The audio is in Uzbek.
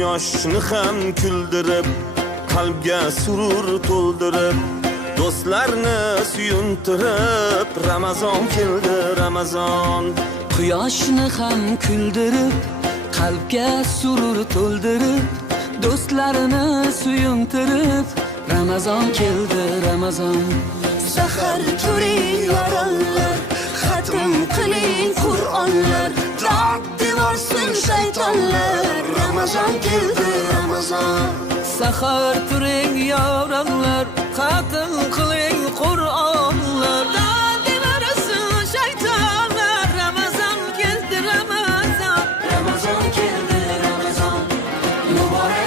quyoshni ham kuldirib, qalbga surur to'ldirib, do'stlarni suyuntirib, Ramazon keldi, Ramazon. Quyoshni ham kuldirib, qalbga surur to'ldirib, do'stlarini suyuntirib, Ramazon keldi, Ramazon. Sahar turing yorollar, xatm qiling Qur'onlar, dod devorsin shaytonlar. Ramazon keldi, Ramazon. Sahar turing yorollar, xatm qiling Qur'onlar, dod devorsin shaytonlar. Ramazon keldi, Ramazon. Ramazon keldi, Ramazon. Muborak